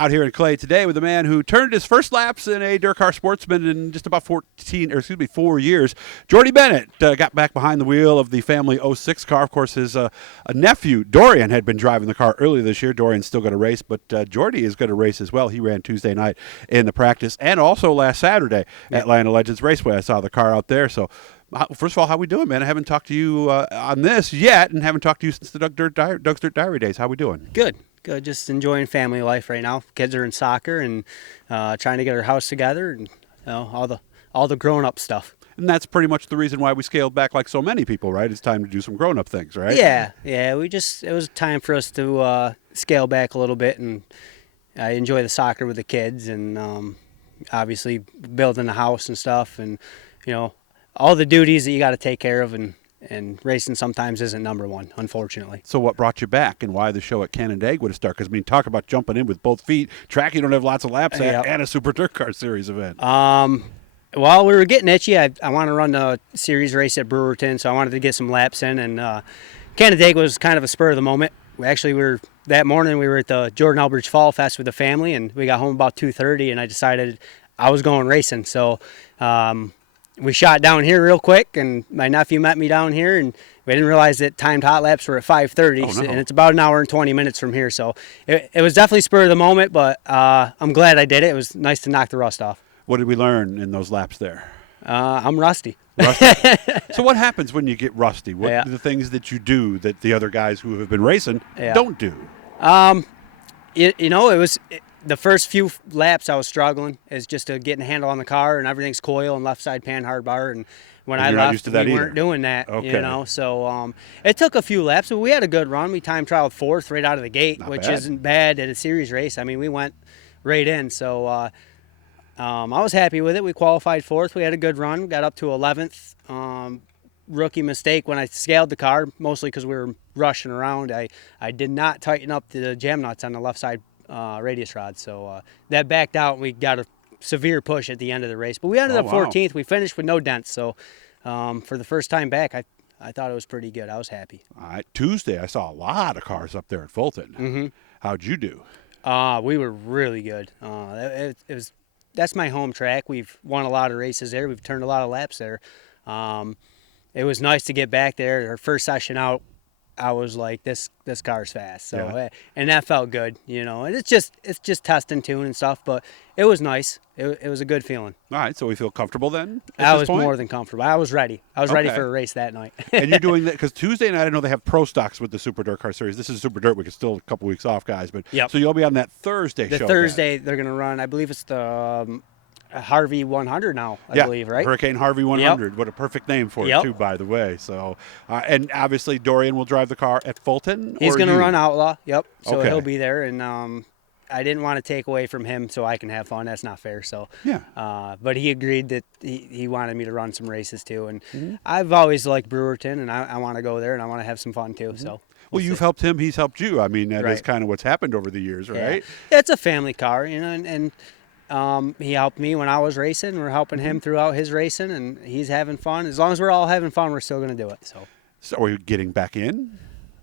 Out here in Clay today with a man who turned his first laps in a dirt car sportsman in just about 4 years. Jordy Bennett got back behind the wheel of the family '06 car. Of course, his nephew, Dorian, had been driving the car earlier this year. Dorian's still going to race, but Jordy is going to race as well. He ran Tuesday night in the practice and also last Saturday at Atlanta Legends Raceway. I saw the car out there, so... First of all, how we doing, man? I haven't talked to you on this yet, and haven't talked to you since the Doug's Dirt Diary days. How we doing? Good. Just enjoying family life right now. Kids are in soccer and trying to get our house together, and all the grown-up stuff. And that's pretty much the reason why we scaled back, like so many people, right? It's time to do some grown-up things, right? Yeah. It was time for us to scale back a little bit, and I enjoy the soccer with the kids, and obviously building a house and stuff, and all the duties that you got to take care of, and racing sometimes isn't number one, unfortunately. So what brought you back, and why the show at Canandaigua to start? Because, talk about jumping in with both feet. Track you don't have lots of laps at, and a Super Dirt Car Series event. Well, we were getting itchy. I want to run the series race at Brewerton, so I wanted to get some laps in, and Canandaigua was kind of a spur of the moment. That morning we were at the Jordan Elbridge Fall Fest with the family, and we got home about 2:30, and I decided I was going racing. So we shot down here real quick, and my nephew met me down here, and we didn't realize that timed hot laps were at 5:30, and it's about an hour and 20 minutes from here. So it was definitely spur of the moment, but I'm glad I did it. It was nice to knock the rust off. What did we learn in those laps there? I'm rusty. So what happens when you get rusty? What are the things that you do that the other guys who have been racing don't do? The first few laps I was struggling is just to get a handle on the car, and everything's coil and left side pan hard bar, and when I left we weren't doing that. So it took a few laps, but we had a good run. We time trialed 4th right out of the gate, which isn't bad at a series race. We went right in, so I was happy with it. We qualified 4th. We had a good run, got up to 11th. Rookie mistake when I scaled the car, mostly because we were rushing around. I did not tighten up the jam nuts on the left side radius rod, so that backed out, and we got a severe push at the end of the race. But we ended up 14th. We finished with no dents, so for the first time back, I thought it was pretty good. I was happy. All right, Tuesday I saw a lot of cars up there at Fulton. Mm-hmm. How'd you do? We were really good. That's my home track. We've won a lot of races there. We've turned a lot of laps there. It was nice to get back there. Our first session out, I was like, this car's fast. So and that felt good, And it's just test and tune and stuff, but it was nice. It was a good feeling. All right, so we feel comfortable then. I was more than comfortable. I was ready. I was ready for a race that night. And you're doing that because Tuesday night I know they have pro stocks with the Super Dirt Car Series. This is Super Dirt Week. It's still a couple weeks off, guys. But so you'll be on that Thursday show. The Thursday they're gonna run. I believe it's the Harvey 100 now, I believe, right? Hurricane Harvey 100. Yep. What a perfect name for it, too, by the way. So, and obviously Dorian will drive the car at Fulton. He's going to run Outlaw, so he'll be there. And I didn't want to take away from him so I can have fun. That's not fair. So, but he agreed that he wanted me to run some races, too. And I've always liked Brewerton, and I want to go there, and I want to have some fun, too. So. Well, you've helped him. He's helped you. That is kind of what's happened over the years, right? Yeah, it's a family car, and he helped me when I was racing. We're helping him throughout his racing, and he's having fun. As long as we're all having fun, we're still going to do it. So are we getting back in?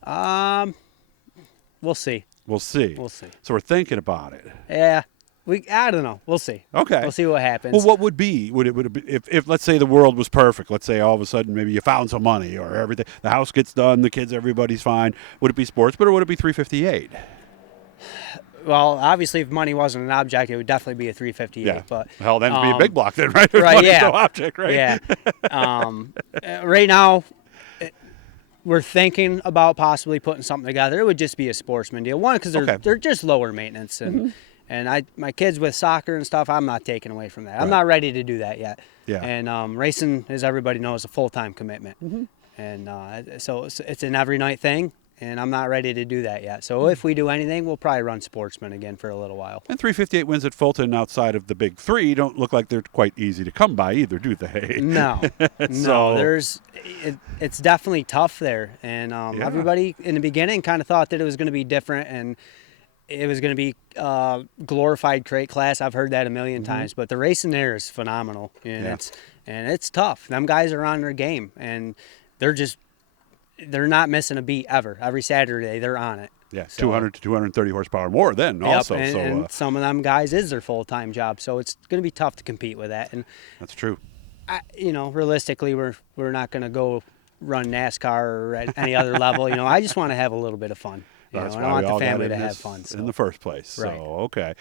We'll see. We'll see. So we're thinking about it. Yeah. I don't know. We'll see. Okay. We'll see what happens. Well, what would it be if let's say the world was perfect? Let's say all of a sudden maybe you found some money or everything. The house gets done, the kids, everybody's fine. Would it be sports, or would it be 358? Well, obviously, if money wasn't an object, it would definitely be a 358. Yeah. But hell, then it'd be a big block then, right? Right. Money's no object, right? Yeah. Right now, we're thinking about possibly putting something together. It would just be a sportsman deal. One, because they're just lower maintenance, and my kids with soccer and stuff, I'm not taking away from that. Right. I'm not ready to do that yet. Yeah. And racing, as everybody knows, is a full-time commitment, and so it's an every night thing. And I'm not ready to do that yet. So if we do anything, we'll probably run sportsman again for a little while. And 358 wins at Fulton outside of the big three don't look like they're quite easy to come by either, do they? No. It's definitely tough there. And everybody in the beginning kind of thought that it was going to be different and it was going to be glorified crate class. I've heard that a million times. But the racing there is phenomenal. And it's tough. Them guys are on their game. And they're not missing a beat ever. Every Saturday, they're on it. Yeah, so, 200 to 230 horsepower more then also. And some of them guys is their full-time job, so it's going to be tough to compete with that. And that's true. Realistically, we're not going to go run NASCAR or at any other level. I just want to have a little bit of fun. That's I why want we all the family got to have fun in the first place. Right. So, okay.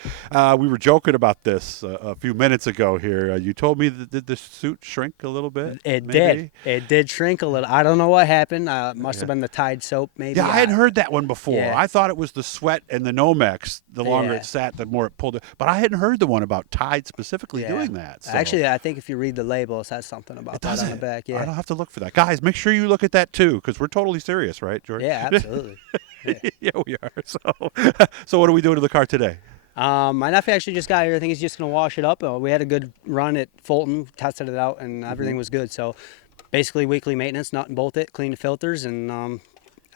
We were joking about this a few minutes ago here. You told me that did the suit shrink a little bit? It did. It did shrink a little. I don't know what happened. Must have been the Tide soap, maybe. Yeah, I hadn't heard that one before. Yeah. I thought it was the sweat and the Nomex. The longer it sat, the more it pulled it. But I hadn't heard the one about Tide specifically doing that. So. Actually, I think if you read the label, it says something about that on the back. Yeah. I don't have to look for that. Guys, make sure you look at that too, because we're totally serious, right, George? Yeah, absolutely. Yeah, we are. So what are we doing to the car today? My nephew actually just got here. I think he's just going to wash it up. We had a good run at Fulton, tested it out, and everything was good. So basically weekly maintenance, nut and bolt it, clean the filters, and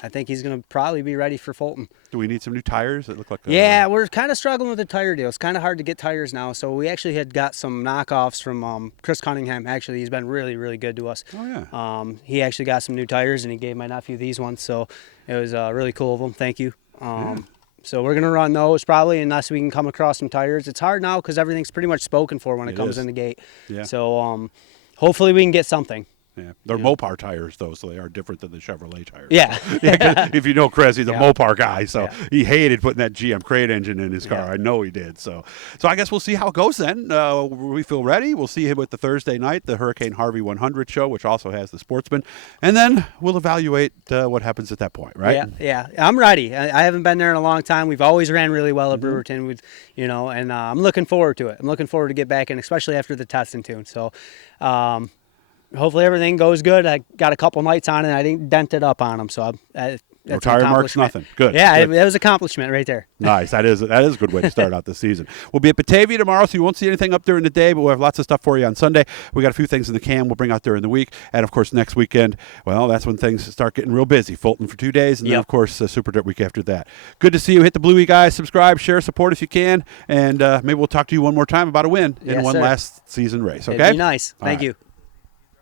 I think he's going to probably be ready for Fulton. Do we need some new tires? It look like yeah, we're kind of struggling with the tire deal. It's kind of hard to get tires now. So we actually had got some knockoffs from Chris Cunningham. Actually, he's been really, really good to us. Oh, yeah. He actually got some new tires, and he gave my nephew these ones. So it was really cool of him. Thank you. So we're going to run those probably unless we can come across some tires. It's hard now because everything's pretty much spoken for when it comes in the gate. Yeah. So hopefully we can get something. Yeah, they're Mopar tires though, so they are different than the Chevrolet tires. Yeah. If you know Chris, he's a Mopar guy, so he hated putting that GM crate engine in his car. I know he did. So I guess we'll see how it goes then. We feel ready. We'll see him with the Thursday night, the Hurricane Harvey 100 show, which also has the Sportsman, and then we'll evaluate what happens at that point, right? Yeah. I'm ready. I haven't been there in a long time. We've always ran really well at Brewerton, with and I'm looking forward to it. I'm looking forward to get back in, especially after the testing tune. So. Hopefully everything goes good. I got a couple nights on it, and I didn't dent it up on them. So no tire marks, nothing. Good. Yeah, good. It was an accomplishment right there. Nice. That is a good way to start out the season. We'll be at Batavia tomorrow, so you won't see anything up during the day, but we'll have lots of stuff for you on Sunday. We got a few things in the can we'll bring out during the week. And, of course, next weekend, well, that's when things start getting real busy. Fulton for 2 days, and then, of course, Super Dirt week after that. Good to see you. Hit the Bluey guys. Subscribe, share, support if you can. And maybe we'll talk to you one more time about a win in one last season race. Okay? It'd be nice. Thank you.